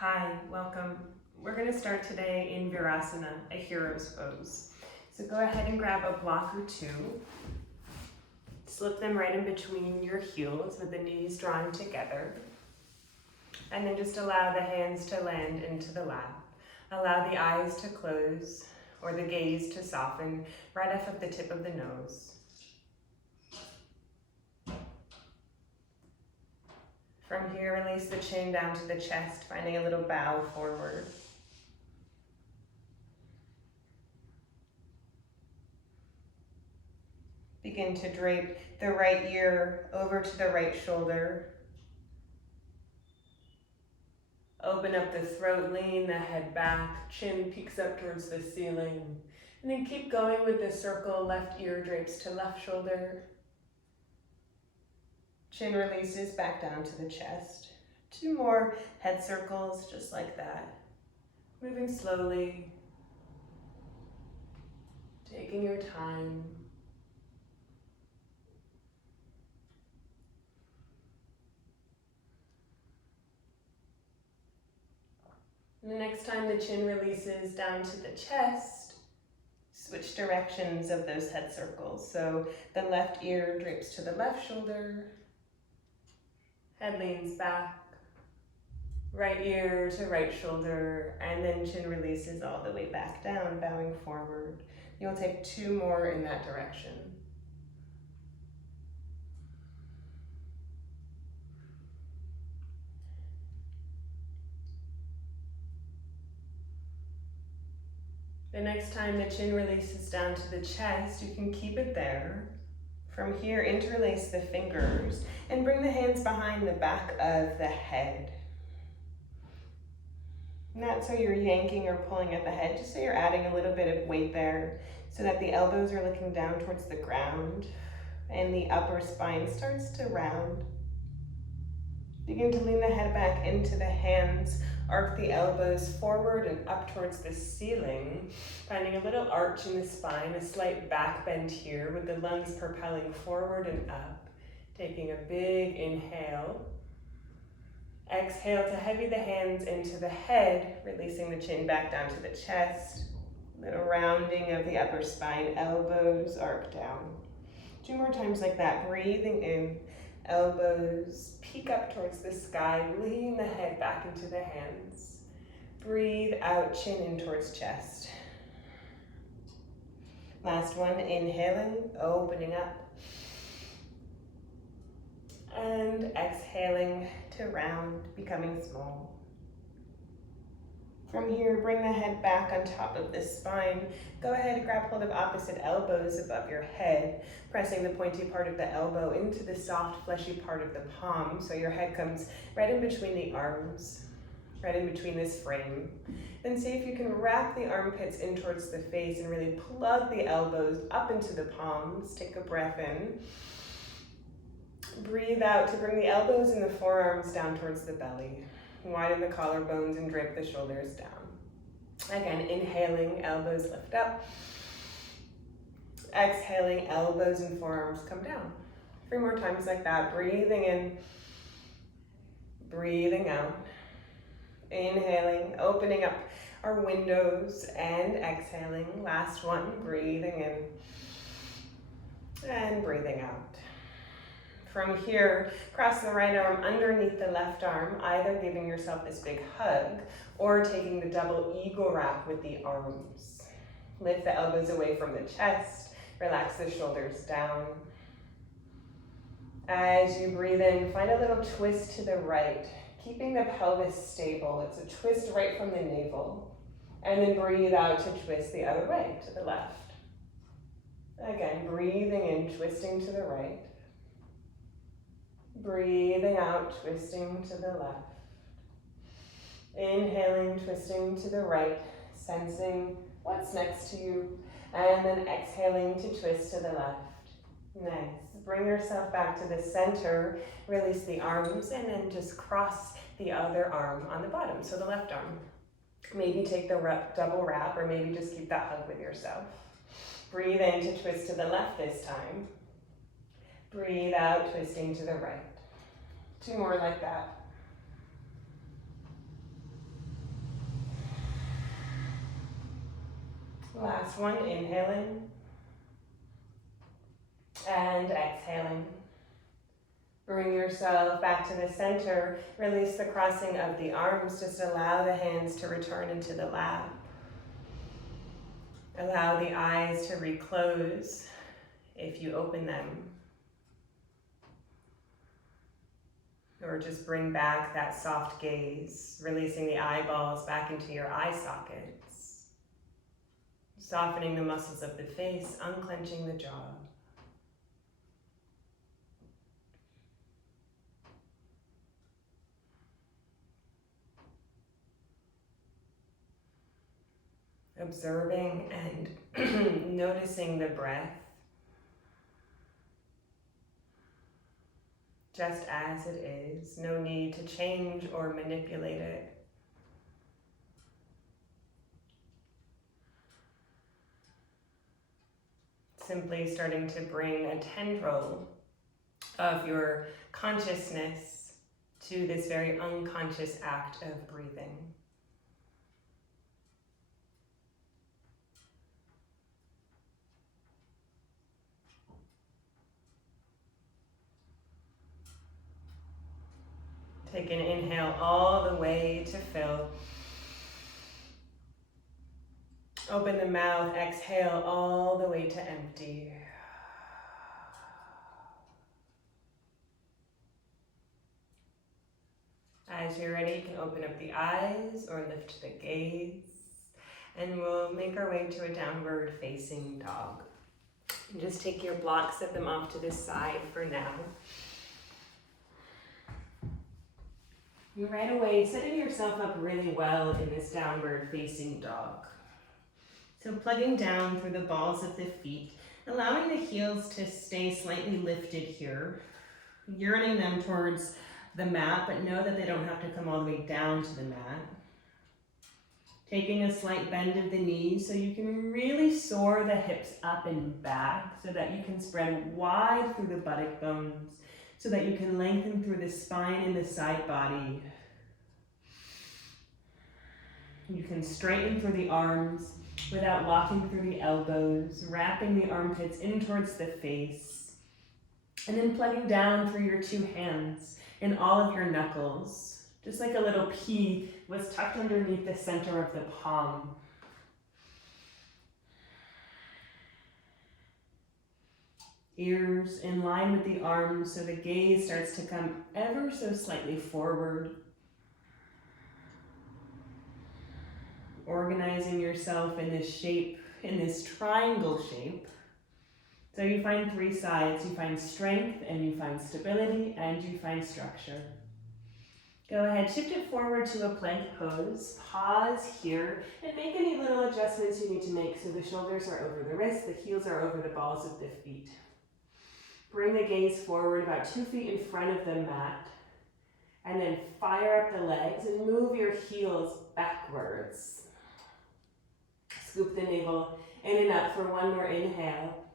Hi, welcome. We're going to start today in Virasana, a hero's pose. So go ahead and grab a block or two. Slip them right in between your heels with the knees drawn together. And then just allow the hands to land into the lap. Allow the eyes to close or the gaze to soften right off of the tip of the nose. From here, release the chin down to the chest, finding a little bow forward. Begin to drape the right ear over to the right shoulder. Open up the throat, lean the head back, chin peeks up towards the ceiling. And then keep going with the circle, left ear drapes to left shoulder. Chin releases back down to the chest. 2 more head circles, just like that. Moving slowly, taking your time. And the next time the chin releases down to the chest, switch directions of those head circles. So the left ear drapes to the left shoulder, head leans back, right ear to right shoulder, and then chin releases all the way back down, bowing forward. You'll take 2 more in that direction. The next time the chin releases down to the chest, you can keep it there. From here, interlace the fingers and bring the hands behind the back of the head. Not so you're yanking or pulling at the head, just so you're adding a little bit of weight there so that the elbows are looking down towards the ground and the upper spine starts to round. Begin to lean the head back into the hands, arc the elbows forward and up towards the ceiling, finding a little arch in the spine, a slight back bend here with the lungs propelling forward and up. Taking a big inhale. Exhale to heavy the hands into the head, releasing the chin back down to the chest. Little rounding of the upper spine, elbows arc down. 2 more times like that, breathing in. Elbows peek up towards the sky, lean the head back into the hands. Breathe out, chin in towards chest. Last one, inhaling, opening up. And exhaling to round, becoming small. From here, bring the head back on top of the spine. Go ahead and grab hold of opposite elbows above your head, pressing the pointy part of the elbow into the soft, fleshy part of the palm, so your head comes right in between the arms, right in between this frame. Then see if you can wrap the armpits in towards the face and really plug the elbows up into the palms. Take a breath in. Breathe out to bring the elbows and the forearms down towards the belly. Widen the collarbones and drape the shoulders down. Again, inhaling, elbows lift up. Exhaling, elbows and forearms come down. 3 more times like that. Breathing in, breathing out. Inhaling, opening up our windows and exhaling. Last one, breathing in and breathing out. From here, cross the right arm underneath the left arm, either giving yourself this big hug or taking the double eagle wrap with the arms. Lift the elbows away from the chest, relax the shoulders down. As you breathe in, find a little twist to the right, keeping the pelvis stable. It's a twist right from the navel. And then breathe out to twist the other way, to the left. Again, breathing in, twisting to the right. Breathing out, twisting to the left. Inhaling, twisting to the right, sensing what's next to you, and then exhaling to twist to the left. Nice. Bring yourself back to the center, release the arms, and then just cross the other arm on the bottom, so the left arm. Maybe take the double wrap, or maybe just keep that hug with yourself. Breathe in to twist to the left this time. Breathe out, twisting to the right. 2 more like that. Last one, inhaling and exhaling. Bring yourself back to the center. Release the crossing of the arms. Just allow the hands to return into the lap. Allow the eyes to reclose if you open them. Or just bring back that soft gaze, releasing the eyeballs back into your eye sockets. Softening the muscles of the face, unclenching the jaw. Observing and noticing the breath just as it is. No need to change or manipulate it. Simply starting to bring a tendril of your consciousness to this very unconscious act of breathing. Take an inhale all the way to fill. Open the mouth, exhale all the way to empty. As you're ready, you can open up the eyes or lift the gaze. And we'll make our way to a downward facing dog. And just take your blocks, set them off to the side for now. And right away, setting yourself up really well in this downward facing dog. So plugging down through the balls of the feet, allowing the heels to stay slightly lifted here, yearning them towards the mat, but know that they don't have to come all the way down to the mat. Taking a slight bend of the knees so you can really soar the hips up and back so that you can spread wide through the buttock bones, so that you can lengthen through the spine and the side body. You can straighten through the arms without locking through the elbows, wrapping the armpits in towards the face, and then plugging down through your two hands and all of your knuckles, just like a little pea was tucked underneath the center of the palm. Ears in line with the arms, so the gaze starts to come ever so slightly forward. Organizing yourself in this shape, in this triangle shape. So you find three sides. You find strength, and you find stability, and you find structure. Go ahead, shift it forward to a plank pose. Pause here, and make any little adjustments you need to make so the shoulders are over the wrists, the heels are over the balls of the feet. Bring the gaze forward about 2 feet in front of the mat, and then fire up the legs and move your heels backwards. Scoop the navel in and up for one more inhale.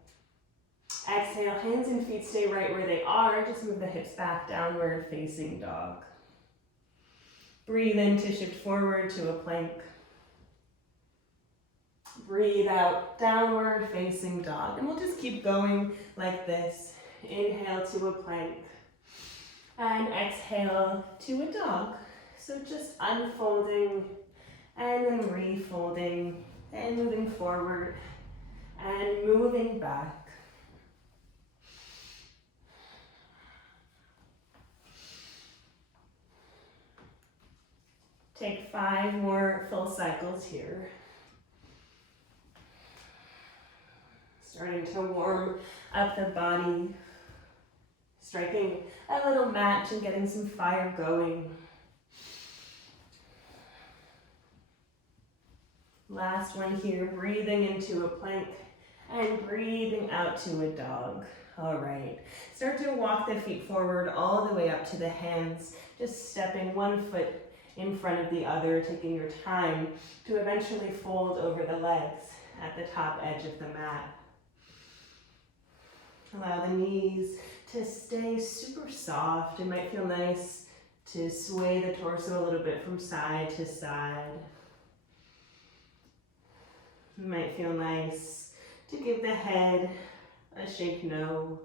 Exhale, hands and feet stay right where they are. Just move the hips back, downward facing dog. Breathe in to shift forward to a plank. Breathe out, downward facing dog. And we'll just keep going like this. Inhale to a plank. And exhale to a dog. So just unfolding and then refolding and moving forward and moving back. Take 5 more full cycles here. Starting to warm up the body. Striking a little match and getting some fire going. Last one here, breathing into a plank and breathing out to a dog. All right, start to walk the feet forward all the way up to the hands, just stepping one foot in front of the other, taking your time to eventually fold over the legs at the top edge of the mat. Allow the knees to stay super soft. It might feel nice to sway the torso a little bit from side to side. It might feel nice to give the head a shake no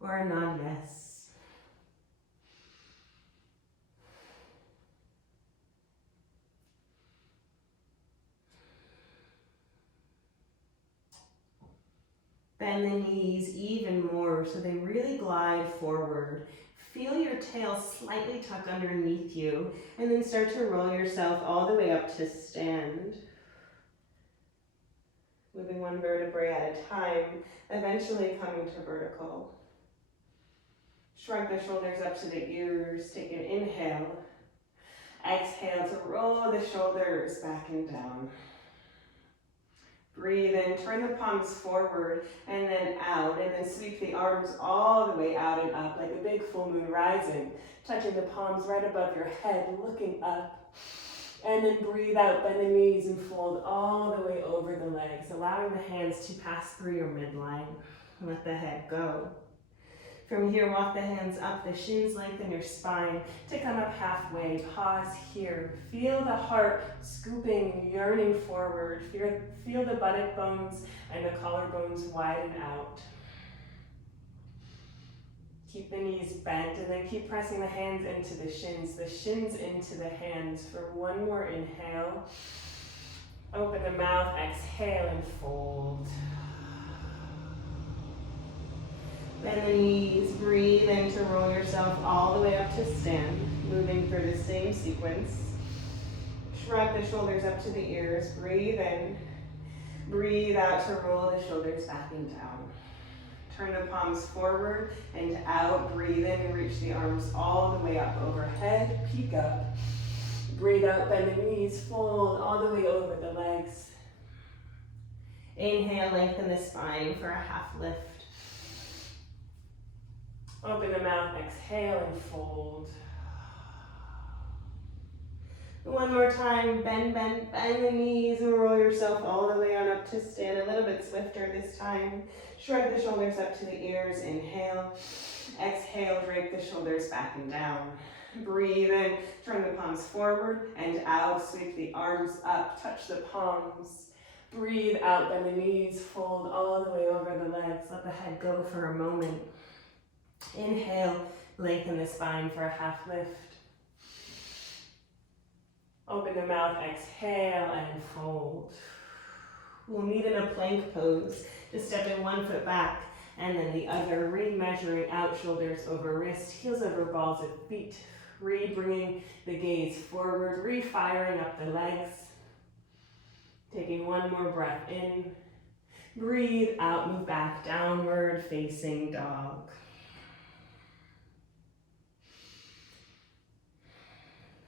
or a nod yes. Bend the knees even more so they really glide forward. Feel your tail slightly tuck underneath you, and then start to roll yourself all the way up to stand. Moving one vertebrae at a time, eventually coming to vertical. Shrug the shoulders up to the ears, take an inhale. Exhale to roll the shoulders back and down. Breathe in, turn the palms forward and then out, and then sweep the arms all the way out and up like a big full moon rising, touching the palms right above your head, looking up. And then breathe out, bend the knees and fold all the way over the legs, allowing the hands to pass through your midline. Let the head go. From here, walk the hands up, the shins lengthen your spine to come up halfway. Pause here. Feel the heart scooping, yearning forward. Feel the buttock bones and the collarbones widen out. Keep the knees bent and then keep pressing the hands into the shins into the hands for one more inhale. Open the mouth, exhale and fold. Bend the knees, breathe in to roll yourself all the way up to stand, moving through the same sequence. Shrug the shoulders up to the ears, breathe in, breathe out to roll the shoulders back and down. Turn the palms forward and out, breathe in and reach the arms all the way up overhead, peek up. Breathe out, bend the knees, fold all the way over the legs. Inhale, lengthen the spine for a half lift. Open the mouth, exhale and fold. One more time, bend the knees and roll yourself all the way on up to stand, a little bit swifter this time. Shrug the shoulders up to the ears, inhale. Exhale, drape the shoulders back and down. Breathe in, turn the palms forward and out, sweep the arms up, touch the palms. Breathe out, bend the knees, fold all the way over the legs, let the head go for a moment. Inhale, lengthen the spine for a half lift. Open the mouth, exhale and fold. We'll meet in a plank pose. Just step in one foot back and then the other, re-measuring out, shoulders over wrist, heels over balls of feet. Re-bringing the gaze forward, re-firing up the legs. Taking one more breath in. Breathe out, move back, downward facing dog.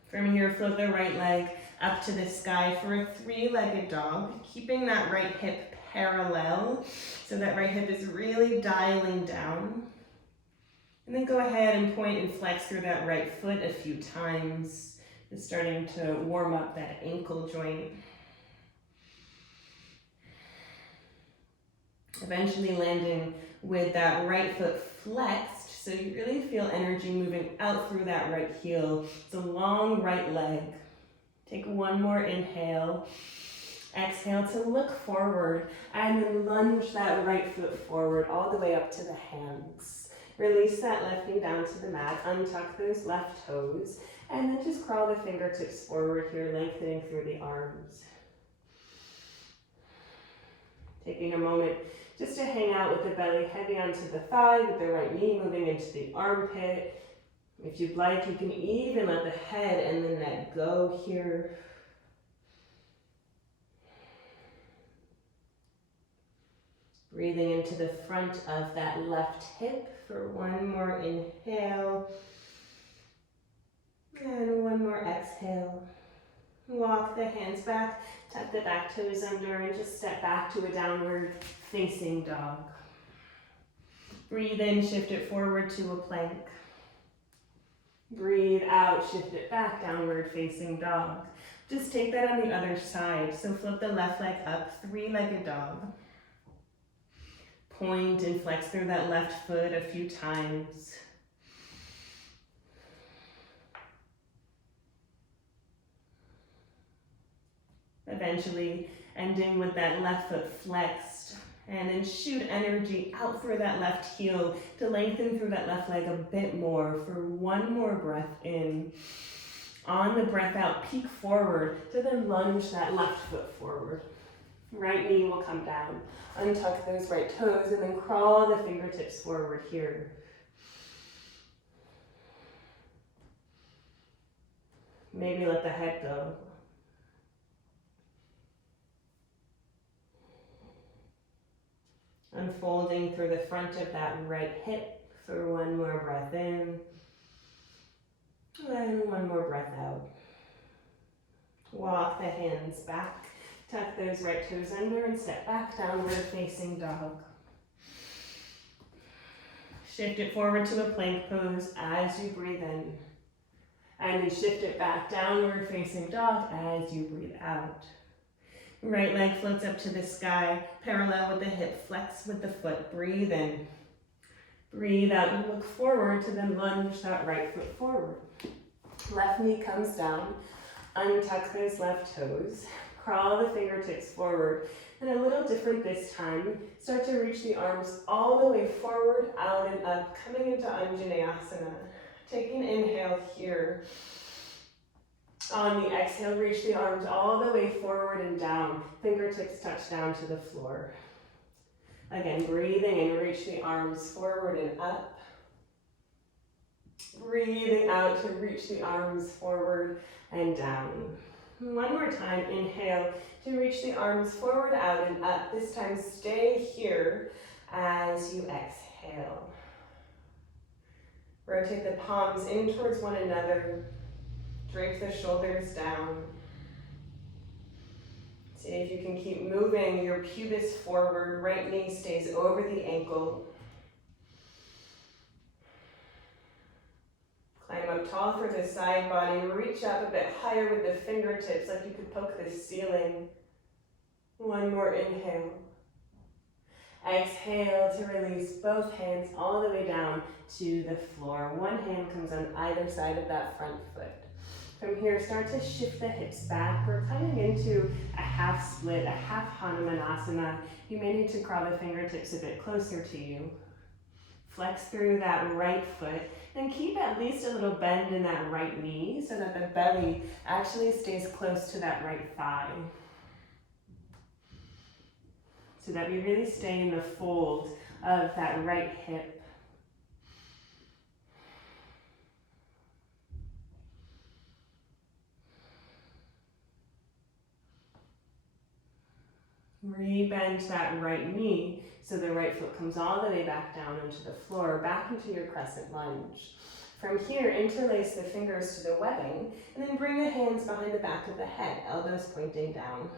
From here, float the right leg up to the sky for a three-legged dog, keeping that right hip parallel, so that right hip is really dialing down. And then go ahead and point and flex through that right foot a few times, just starting to warm up that ankle joint. Eventually landing with that right foot flexed, so you really feel energy moving out through that right heel. It's a long right leg. Take one more inhale. Exhale to look forward and then lunge that right foot forward all the way up to the hands. Release that left knee down to the mat, untuck those left toes, and then just crawl the fingertips forward here, lengthening through the arms. Taking a moment just to hang out with the belly heavy onto the thigh, with the right knee moving into the armpit. If you'd like, you can even let the head and the neck go here. Breathing into the front of that left hip for one more inhale. And one more exhale. Walk the hands back, tuck the back toes under, and just step back to a downward facing dog. Breathe in, shift it forward to a plank. Breathe out, shift it back, downward facing dog. Just take that on the other side. So flip the left leg up, three-legged dog. Point and flex through that left foot a few times. Eventually ending with that left foot flexed, and then shoot energy out through that left heel to lengthen through that left leg a bit more for one more breath in. On the breath out, peek forward to then lunge that left foot forward. Right knee will come down. Untuck those right toes and then crawl the fingertips forward here. Maybe let the head go. Unfolding through the front of that right hip for one more breath in. And one more breath out. Walk the hands back. Tuck those right toes under and step back, downward facing dog. Shift it forward to a plank pose as you breathe in. And then shift it back, downward facing dog as you breathe out. Right leg floats up to the sky, parallel with the hip, flex with the foot. Breathe in. Breathe out. You look forward to then lunge that right foot forward. Left knee comes down. Untuck those left toes. Crawl the fingertips forward. And a little different this time. Start to reach the arms all the way forward, out and up, coming into Anjaneyasana. Take an inhale here. On the exhale, reach the arms all the way forward and down. Fingertips touch down to the floor. Again, breathing in, reach the arms forward and up. Breathing out to reach the arms forward and down. One more time, inhale to reach the arms forward, out and up. This time, stay here as you exhale. Rotate the palms in towards one another. Drape the shoulders down. See if you can keep moving your pubis forward. Right knee stays over the ankle. Climb up tall through the side body. Reach up a bit higher with the fingertips like you could poke the ceiling. One more inhale. Exhale to release both hands all the way down to the floor. One hand comes on either side of that front foot. From here, start to shift the hips back. We're coming into a half split, a half Hanumanasana. You may need to crawl the fingertips a bit closer to you. Flex through that right foot and keep at least a little bend in that right knee so that the belly actually stays close to that right thigh. So that we really stay in the fold of that right hip. Rebend that right knee so the right foot comes all the way back down into the floor, back into your crescent lunge. From here, interlace the fingers to the webbing, and then bring the hands behind the back of the head, elbows pointing down.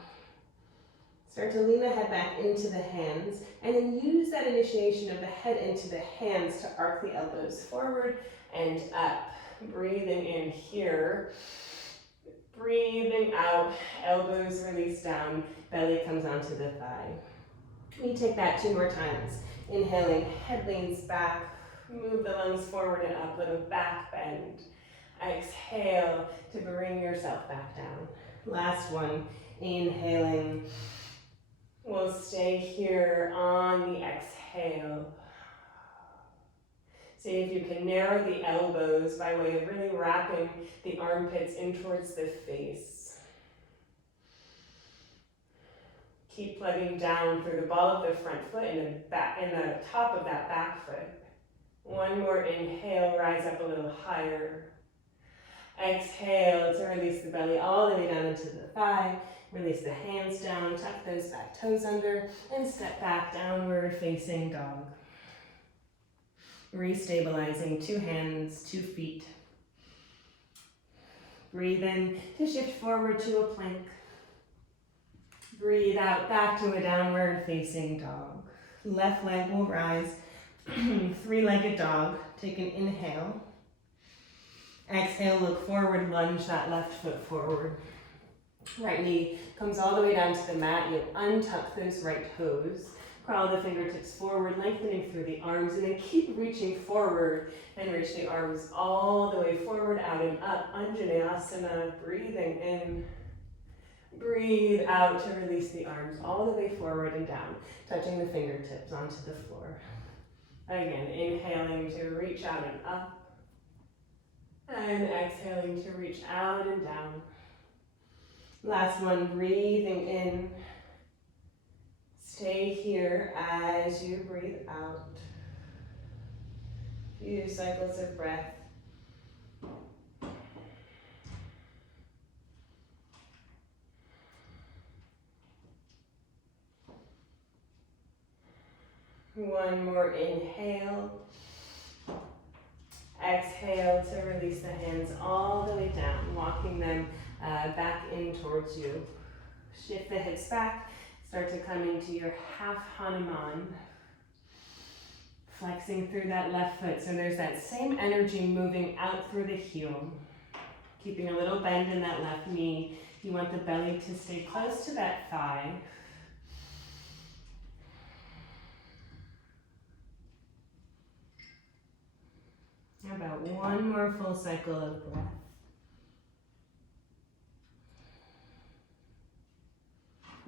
Start to lean the head back into the hands, and then use that initiation of the head into the hands to arc the elbows forward and up. Breathing in here. Breathing out, elbows release down, belly comes onto the thigh. We take that 2 more times. Inhaling, head leans back, move the lungs forward and up, little back bend. Exhale to bring yourself back down. Last one, inhaling. We'll stay here on the exhale. See if you can narrow the elbows by way of really wrapping the armpits in towards the face. Keep plugging down through the ball of the front foot and the top of that back foot. One more inhale, rise up a little higher. Exhale to release the belly all the way down into the thigh. Release the hands down, tuck those back toes under, and step back, downward facing dog. Restabilizing 2 hands, 2 feet. Breathe in to shift forward to a plank. Breathe out back to a downward facing dog. Left leg will rise. 3-legged dog. Take an inhale. Exhale, look forward, lunge that left foot forward. Right knee comes all the way down to the mat. You'll untuck those right toes. Crawl the fingertips forward, lengthening through the arms, and then keep reaching forward and reach the arms all the way forward, out and up. Anjaneyasana, breathing in. Breathe out to release the arms all the way forward and down, touching the fingertips onto the floor. Again, inhaling to reach out and up, and exhaling to reach out and down. Last one, breathing in. Stay here as you breathe out. Few cycles of breath. One more inhale. Exhale to release the hands all the way down, walking them back in towards you. Shift the hips back. Start to come into your half Hanuman. Flexing through that left foot. So there's that same energy moving out through the heel. Keeping a little bend in that left knee. You want the belly to stay close to that thigh. About one more full cycle of breath.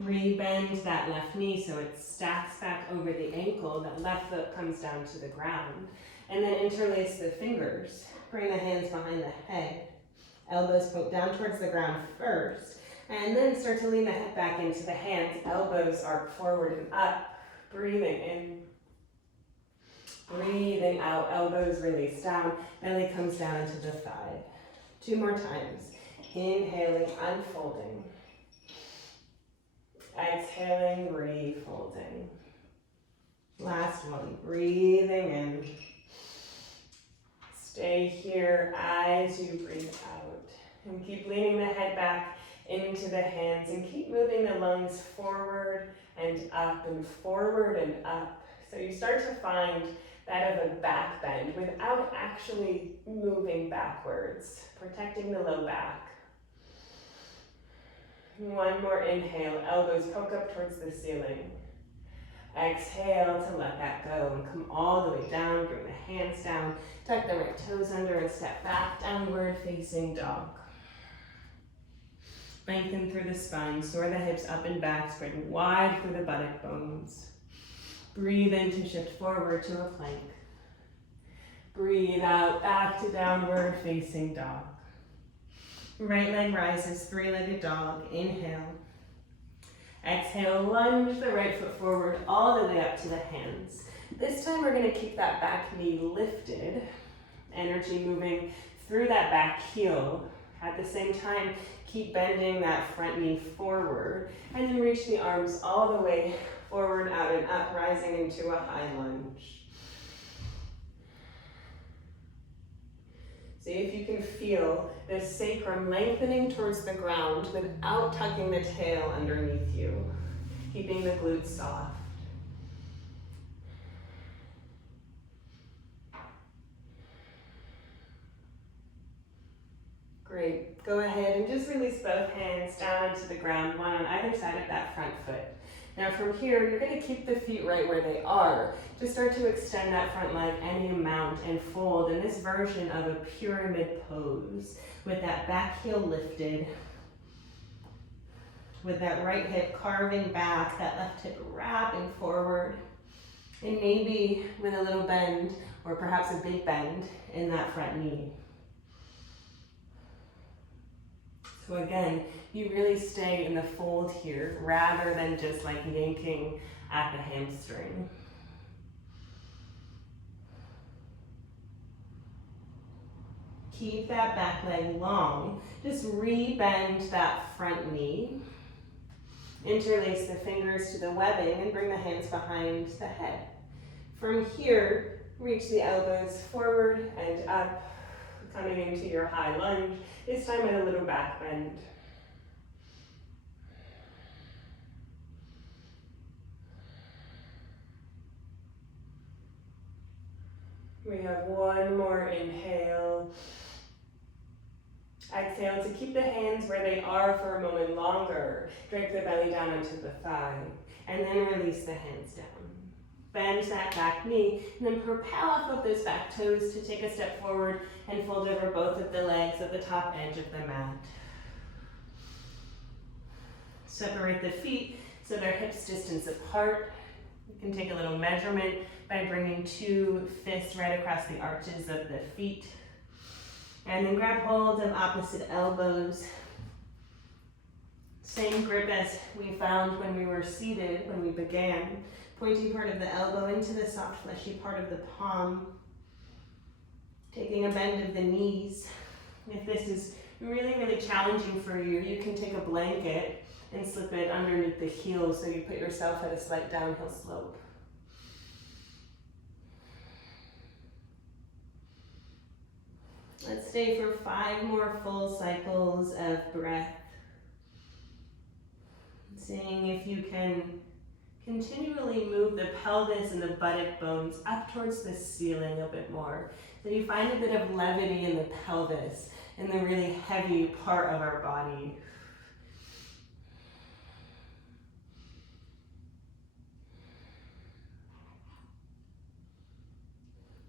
Rebend that left knee so it stacks back over the ankle. That left foot comes down to the ground. And then interlace the fingers. Bring the hands behind the head. Elbows point down towards the ground first. And then start to lean the head back into the hands. Elbows arc forward and up. Breathing in. Breathing out, elbows release down, belly comes down into the thigh. 2 more times. Inhaling, unfolding. Exhaling, refolding. Last one, breathing in. Stay here as you breathe out. And keep leaning the head back into the hands and keep moving the lungs forward and up and forward and up. So you start to find that of a back bend without actually moving backwards, protecting the low back. One more inhale, elbows poke up towards the ceiling. Exhale to let that go and come all the way down, bring the hands down, tuck the right toes under and step back, downward facing dog. Lengthen through the spine, soar the hips up and back, spread wide through the buttock bones. Breathe in to shift forward to a plank. Breathe out, back to downward facing dog. Right leg rises, 3-legged dog. Inhale. Exhale, lunge the right foot forward all the way up to the hands. This time we're going to keep that back knee lifted. Energy moving through that back heel. At the same time, keep bending that front knee forward. And then reach the arms all the way forward, out and up, rising into a high lunge. See if you can feel the sacrum lengthening towards the ground without tucking the tail underneath you, keeping the glutes soft. Great. Go ahead and just release both hands down into the ground, one on either side of that front foot. Now from here, you're going to keep the feet right where they are. Just start to extend that front leg any amount and fold in this version of a pyramid pose with that back heel lifted, with that right hip carving back, that left hip wrapping forward, and maybe with a little bend or perhaps a big bend in that front knee. So again, you really stay in the fold here rather than just like yanking at the hamstring. Keep that back leg long. Just re-bend that front knee. Interlace the fingers to the webbing and bring the hands behind the head. From here, reach the elbows forward and up, coming into your high lunge, this time at a little back bend. We have one more inhale. Exhale to keep the hands where they are for a moment longer. Drape the belly down into the thigh, and then release the hands down. Bend that back knee, and then propel off of those back toes to take a step forward and fold over both of the legs at the top edge of the mat. Separate the feet so they're hips distance apart. You can take a little measurement by bringing 2 fists right across the arches of the feet. And then grab hold of opposite elbows. Same grip as we found when we were seated, when we began. Pointy part of the elbow into the soft fleshy part of the palm. Taking a bend of the knees. If this is really, really challenging for you, you can take a blanket and slip it underneath the heels so you put yourself at a slight downhill slope. Let's stay for 5 more full cycles of breath. Seeing if you can continually move the pelvis and the buttock bones up towards the ceiling a bit more. So you find a bit of levity in the pelvis and the really heavy part of our body.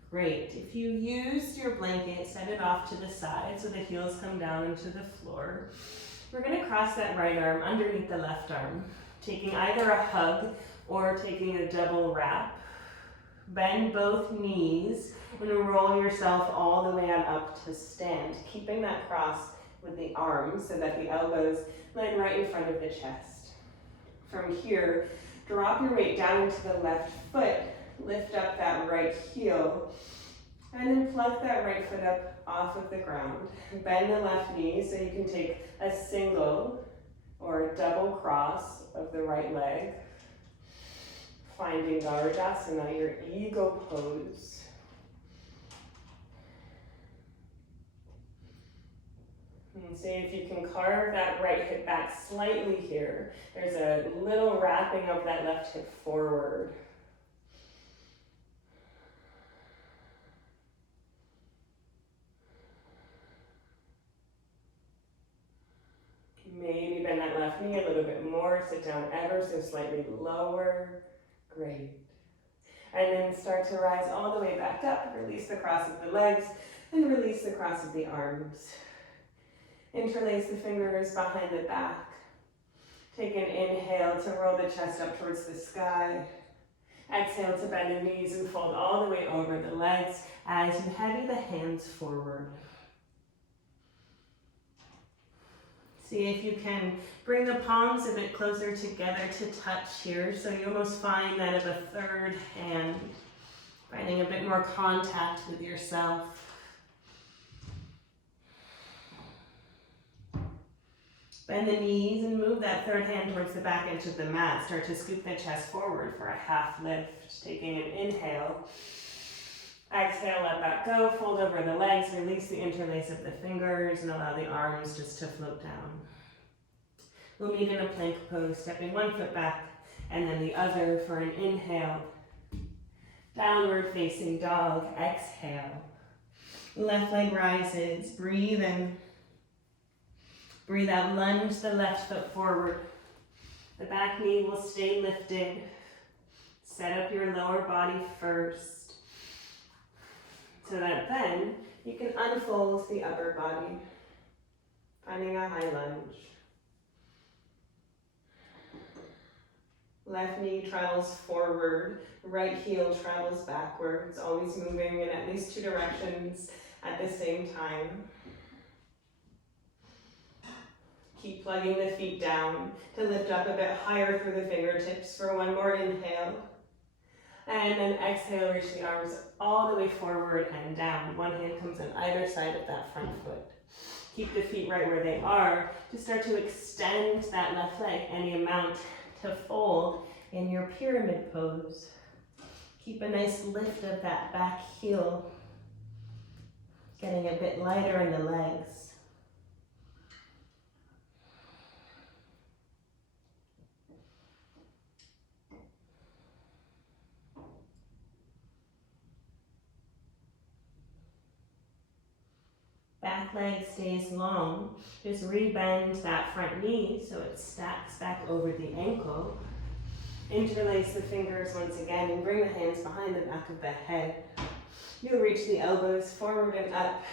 Great. If you use your blanket, set it off to the side so the heels come down into the floor. We're going to cross that right arm underneath the left arm, taking either a hug or taking a double wrap. Bend both knees and roll yourself all the way on up to stand, keeping that cross with the arms so that the elbows land right in front of the chest. From here, drop your weight down into the left foot, lift up that right heel, and then plug that right foot up off of the ground. Bend the left knee so you can take a single or a double cross of the right leg. Finding Virasana, your eagle pose. And see if you can carve that right hip back slightly here. There's a little wrapping of that left hip forward. Maybe bend that left knee a little bit more, sit down ever so slightly lower. Great. And then start to rise all the way back up. Release the cross of the legs and release the cross of the arms. Interlace the fingers behind the back. Take an inhale to roll the chest up towards the sky. Exhale to bend the knees and fold all the way over the legs as you heavy the hands forward. See if you can bring the palms a bit closer together to touch here, so you almost find that of a third hand, finding a bit more contact with yourself. Bend the knees and move that third hand towards the back edge of the mat. Start to scoop the chest forward for a half lift. Taking an inhale. Exhale, let that go. Fold over the legs, release the interlace of the fingers, and allow the arms just to float down. We'll meet in a plank pose, stepping one foot back and then the other for an inhale. Downward facing dog, exhale. Left leg rises, breathe in. Breathe out, lunge the left foot forward. The back knee will stay lifted. Set up your lower body first, so that then you can unfold the upper body, finding a high lunge. Left knee travels forward, right heel travels backwards, always moving in at least 2 directions at the same time. Keep plugging the feet down to lift up a bit higher through the fingertips for one more inhale. And then exhale, reach the arms all the way forward and down. One hand comes on either side of that front foot. Keep the feet right where they are to start to extend that left leg any amount to fold in your pyramid pose. Keep a nice lift of that back heel, getting a bit lighter in the legs. Back leg stays long. Just rebend that front knee so it stacks back over the ankle. Interlace the fingers once again and bring the hands behind the back of the head. You'll reach the elbows forward and up,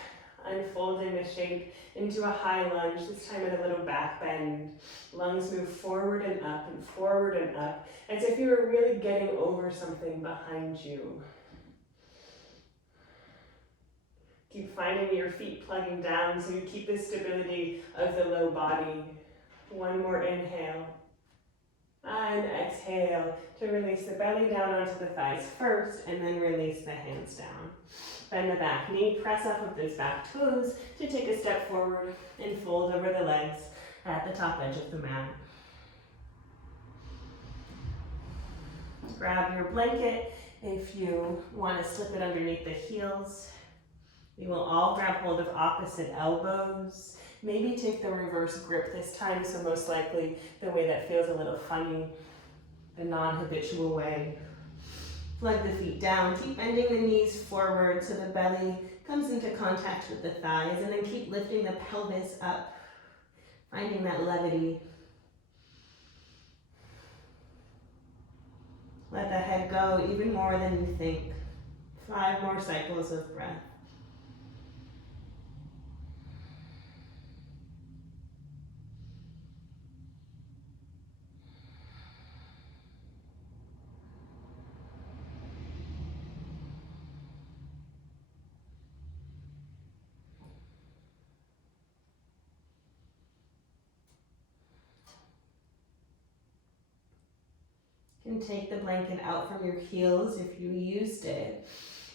unfolding the shape into a high lunge, this time with a little back bend. Lungs move forward and up, as if you were really getting over something behind you. Keep finding your feet plugging down so you keep the stability of the low body. One more inhale. And exhale to release the belly down onto the thighs first, and then release the hands down. Bend the back knee, press up with those back toes to take a step forward and fold over the legs at the top edge of the mat. Grab your blanket if you want to slip it underneath the heels. We will all grab hold of opposite elbows. Maybe take the reverse grip this time, so most likely the way that feels a little funny, the non-habitual way. Plug the feet down, keep bending the knees forward so the belly comes into contact with the thighs, and then keep lifting the pelvis up, finding that levity. Let the head go even more than you think. 5 more cycles of breath. You can take the blanket out from your heels if you used it.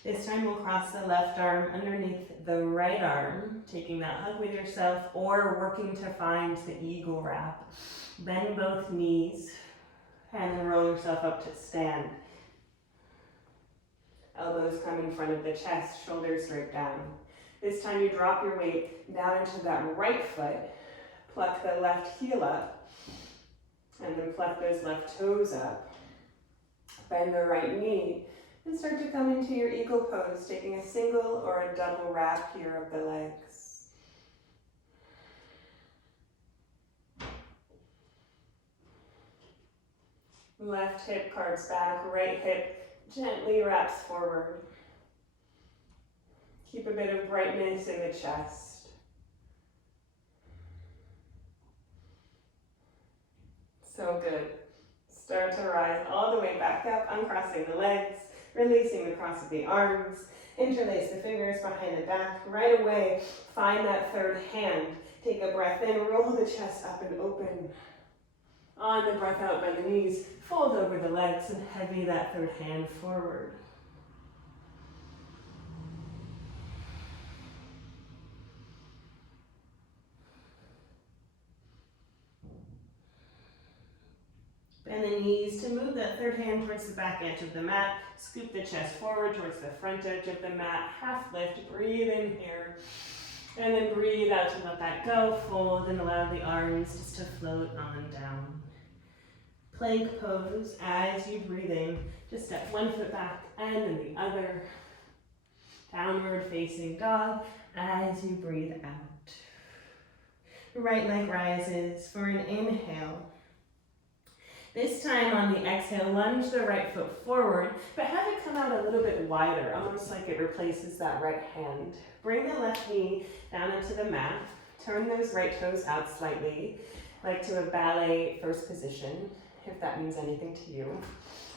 This time we'll cross the left arm underneath the right arm, taking that hug with yourself or working to find the eagle wrap. Bend both knees and then roll yourself up to stand. Elbows come in front of the chest, shoulders straight down. This time you drop your weight down into that right foot, pluck the left heel up, and then pluck those left toes up. Bend the right knee and start to come into your eagle pose, taking a single or a double wrap here of the legs. Left hip carves back, right hip gently wraps forward. Keep a bit of brightness in the chest. So good. Start to rise all the way back up, uncrossing the legs, releasing the cross of the arms, interlace the fingers behind the back. Right away, find that third hand. Take a breath in, roll the chest up and open. On the breath out, bend the knees, fold over the legs, and heavy that third hand forward. Bend the knees to move that third hand towards the back edge of the mat. Scoop the chest forward towards the front edge of the mat. Half lift, breathe in here. And then breathe out to let that go. Fold and allow the arms just to float on down. Plank pose as you breathe in. Just step one foot back and then the other. Downward facing dog as you breathe out. Right leg rises for an inhale. This time on the exhale, lunge the right foot forward, but have it come out a little bit wider, almost like it replaces that right hand. Bring the left knee down into the mat. Turn those right toes out slightly, like to a ballet first position, if that means anything to you.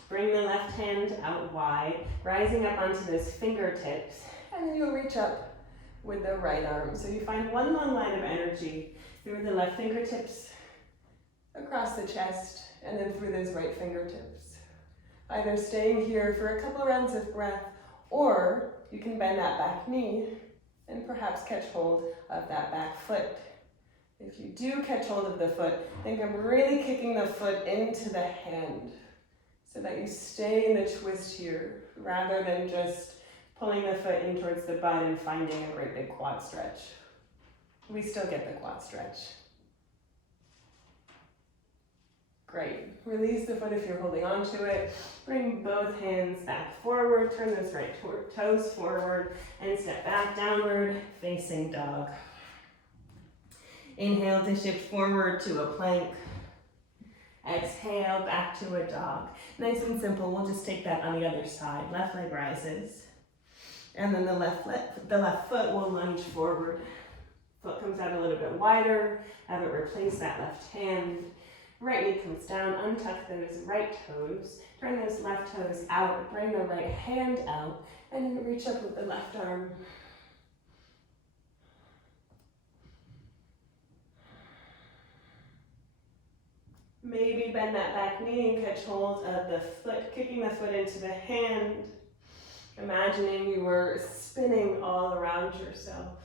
Bring the left hand out wide, rising up onto those fingertips, and then you'll reach up with the right arm. So you find one long line of energy through the left fingertips, across the chest, and then through those right fingertips. Either staying here for a couple rounds of breath, or you can bend that back knee and perhaps catch hold of that back foot. If you do catch hold of the foot, think of really kicking the foot into the hand so that you stay in the twist here rather than just pulling the foot in towards the butt and finding a great big quad stretch. We still get the quad stretch. Great. Release the foot if you're holding on to it. Bring both hands back forward. Turn those right toes forward and step back downward facing dog. Inhale to shift forward to a plank. Exhale back to a dog. Nice and simple. We'll just take that on the other side. Left leg rises. And then the left foot will lunge forward. Foot comes out a little bit wider, have it replace that left hand. Right knee comes down, untuck those right toes, turn those left toes out, bring the right hand out, and then reach up with the left arm. Maybe bend that back knee and catch hold of the foot, kicking the foot into the hand, imagining you were spinning all around yourself.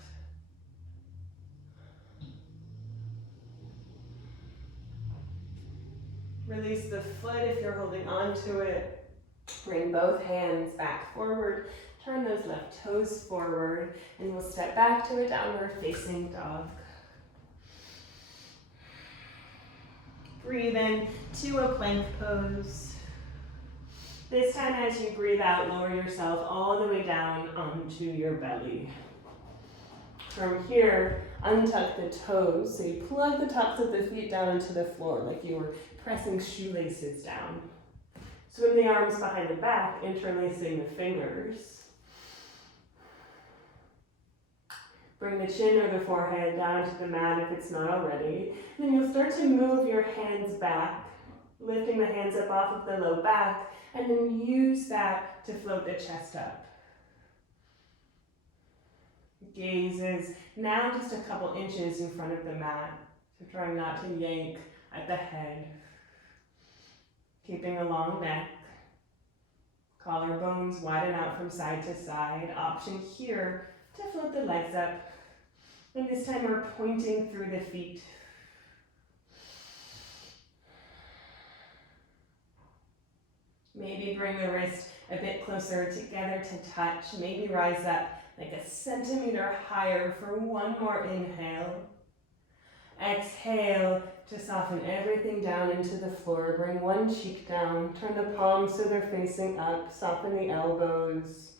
Release the foot if you're holding on to it. Bring both hands back forward. Turn those left toes forward, and we'll step back to a downward facing dog. Breathe in to a plank pose. This time as you breathe out, lower yourself all the way down onto your belly. From here, untuck the toes, so you plug the tops of the feet down into the floor like you were pressing shoelaces down. Swim the arms behind the back, interlacing the fingers. Bring the chin or the forehead down to the mat if it's not already. Then you'll start to move your hands back, lifting the hands up off of the low back, and then use that to float the chest up. Gaze is now just a couple inches in front of the mat, so trying not to yank at the head. Keeping a long neck. Collarbones widen out from side to side. Option here to float the legs up. And this time we're pointing through the feet. Maybe bring the wrist a bit closer together to touch. Maybe rise up like a centimeter higher for one more inhale. Exhale to soften everything down into the floor. Bring one cheek down. Turn the palms so they're facing up. Soften the elbows.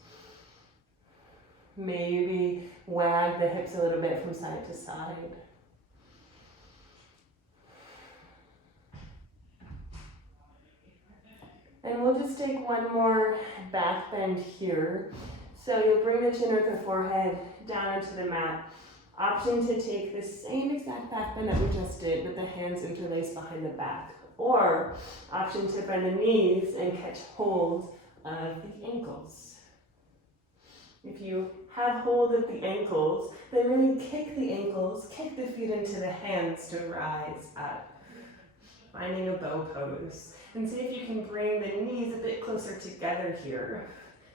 Maybe wag the hips a little bit from side to side. And we'll just take one more back bend here. So you'll bring the chin or the forehead down into the mat. Option to take the same exact back bend that we just did with the hands interlaced behind the back. Or option to bend the knees and catch hold of the ankles. If you have hold of the ankles, then really kick the ankles, kick the feet into the hands to rise up. Finding a bow pose. And see if you can bring the knees a bit closer together here.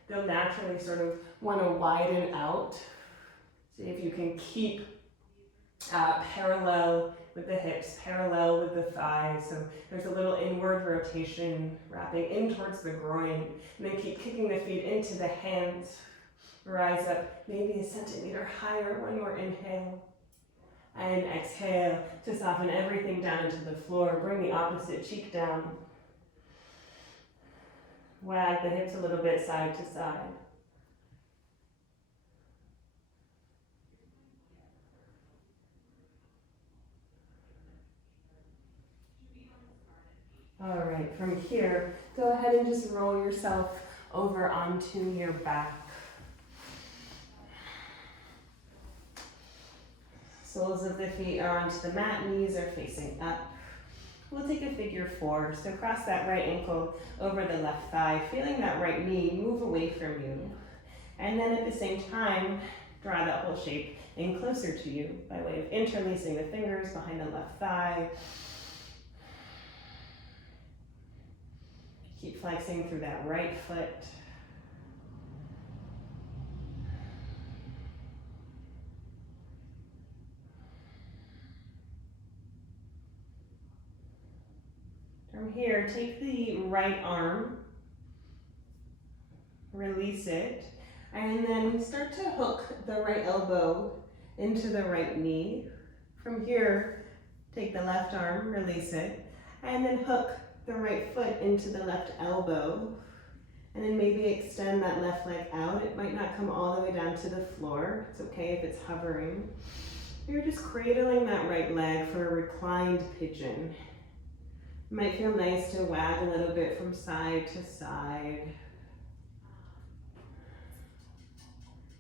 They'll naturally sort of want to widen out. See if you can keep parallel with the hips, parallel with the thighs. So there's a little inward rotation, wrapping in towards the groin. And then keep kicking the feet into the hands. Rise up maybe a centimeter higher. One more inhale. And exhale to soften everything down into the floor. Bring the opposite cheek down. Wag the hips a little bit side to side. All right, from here, go ahead and just roll yourself over onto your back. Soles of the feet are onto the mat, knees are facing up. We'll take a figure four, so cross that right ankle over the left thigh, feeling that right knee move away from you. And then at the same time, draw that whole shape in closer to you by way of interlacing the fingers behind the left thigh. Keep flexing through that right foot. From here, take the right arm, release it, and then start to hook the right elbow into the right knee. From here, take the left arm, release it, and then hook the right foot into the left elbow. And then maybe extend that left leg out. It might not come all the way down to the floor. It's okay if it's hovering. You're just cradling that right leg for a reclined pigeon. It might feel nice to wag a little bit from side to side.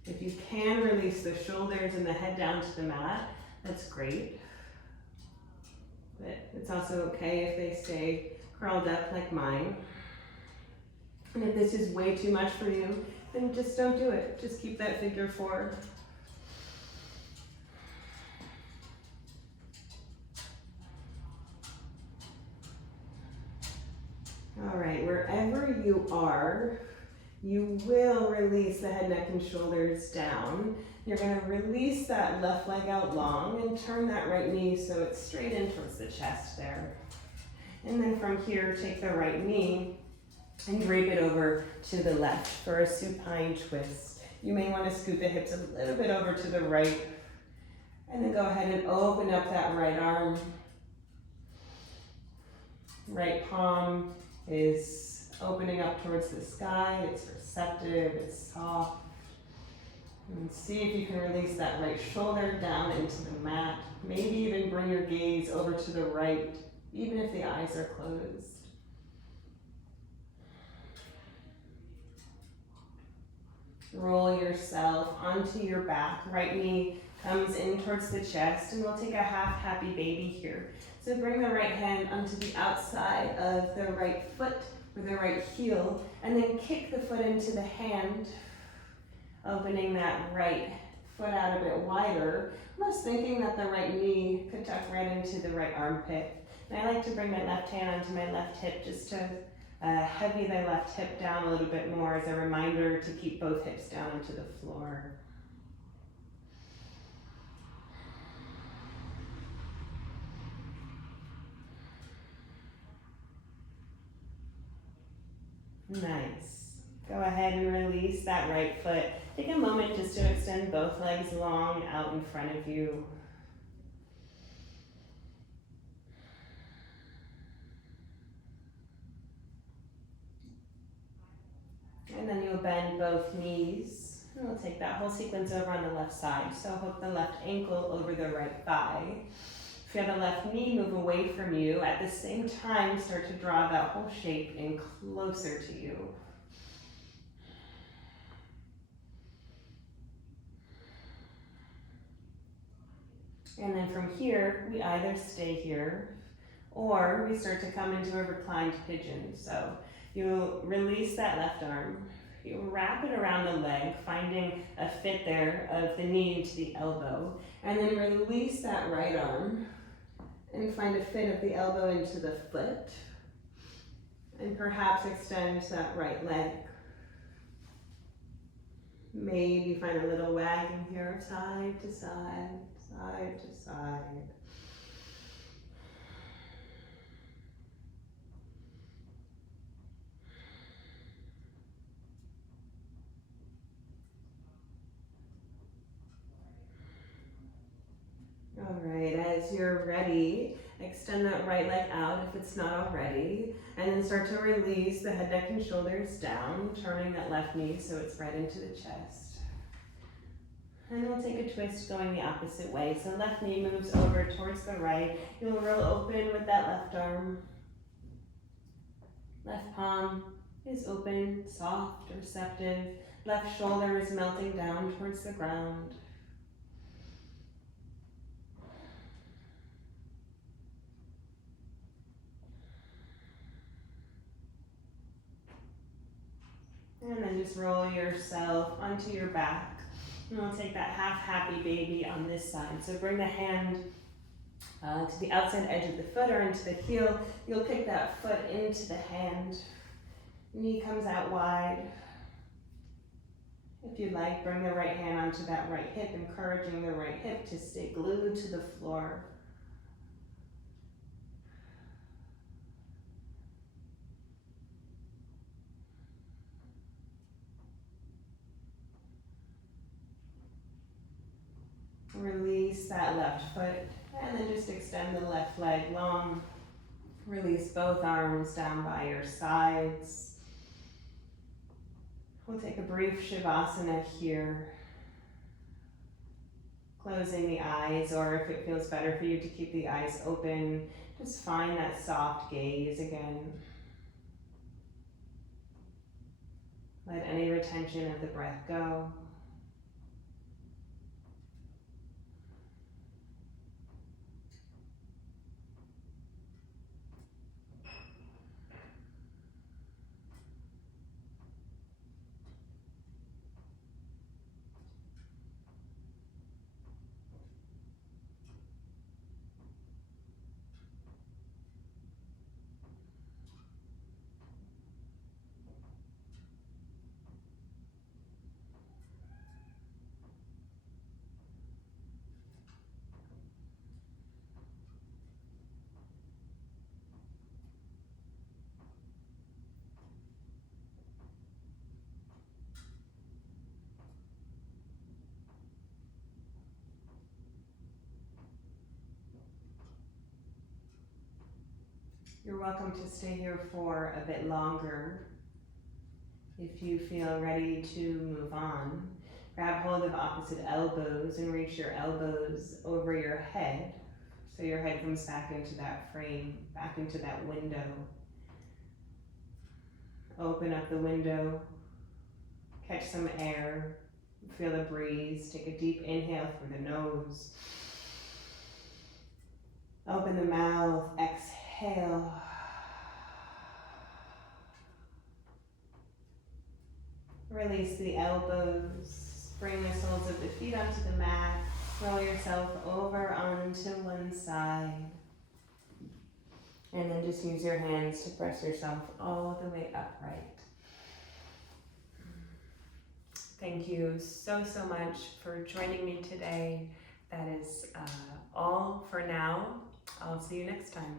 If you can release the shoulders and the head down to the mat, that's great. But it's also okay if they stay curled up like mine. And if this is way too much for you, then just don't do it. Just keep that figure 4. All right, wherever you are, you will release the head, neck, and shoulders down. You're gonna release that left leg out long and turn that right knee so it's straight in towards the chest there. And then from here, take the right knee and drape it over to the left for a supine twist. You may want to scoot the hips a little bit over to the right, and then go ahead and open up that right arm. Right palm is opening up towards the sky. It's receptive, it's soft. And see if you can release that right shoulder down into the mat. Maybe even bring your gaze over to the right, even if the eyes are closed. Roll yourself onto your back. Right knee comes in towards the chest, and we'll take a half happy baby here. So bring the right hand onto the outside of the right foot or the right heel, and then kick the foot into the hand, opening that right foot out a bit wider, almost thinking that the right knee could tuck right into the right armpit. And I like to bring my left hand onto my left hip just to heavy the left hip down a little bit more as a reminder to keep both hips down into the floor. Nice. Go ahead and release that right foot. Take a moment just to extend both legs long out in front of you. And then you'll bend both knees. And we'll take that whole sequence over on the left side. So hook the left ankle over the right thigh. If you have the left knee move away from you, at the same time start to draw that whole shape in closer to you. And then from here, we either stay here or we start to come into a reclined pigeon. So you'll release that left arm. You wrap it around the leg, finding a fit there of the knee to the elbow, and then release that right arm and find a fit of the elbow into the foot, and perhaps extend that right leg. Maybe find a little wagging here, side to side, side to side. All right, as you're ready, extend that right leg out if it's not already, and then start to release the head, neck, and shoulders down, turning that left knee so it's right into the chest. And we'll take a twist going the opposite way. So left knee moves over towards the right. You'll roll open with that left arm. Left palm is open, soft, receptive. Left shoulder is melting down towards the ground. And then just roll yourself onto your back. And we'll take that half happy baby on this side. So bring the hand to the outside edge of the foot or into the heel. You'll kick that foot into the hand. Knee comes out wide. If you'd like, bring the right hand onto that right hip, encouraging the right hip to stay glued to the floor. Release that left foot, and then just extend the left leg long. Release both arms down by your sides. We'll take a brief Shavasana here. Closing the eyes, or if it feels better for you to keep the eyes open, just find that soft gaze again. Let any retention of the breath go. You're welcome to stay here for a bit longer. If you feel ready to move on, grab hold of opposite elbows and reach your elbows over your head. So your head comes back into that frame, back into that window. Open up the window, catch some air, feel the breeze. Take a deep inhale through the nose. Open the mouth, exhale. Release the elbows, bring the soles of the feet onto the mat, roll yourself over onto one side, and then just use your hands to press yourself all the way upright. Thank you so much for joining me today. That is all for now. I'll see you next time.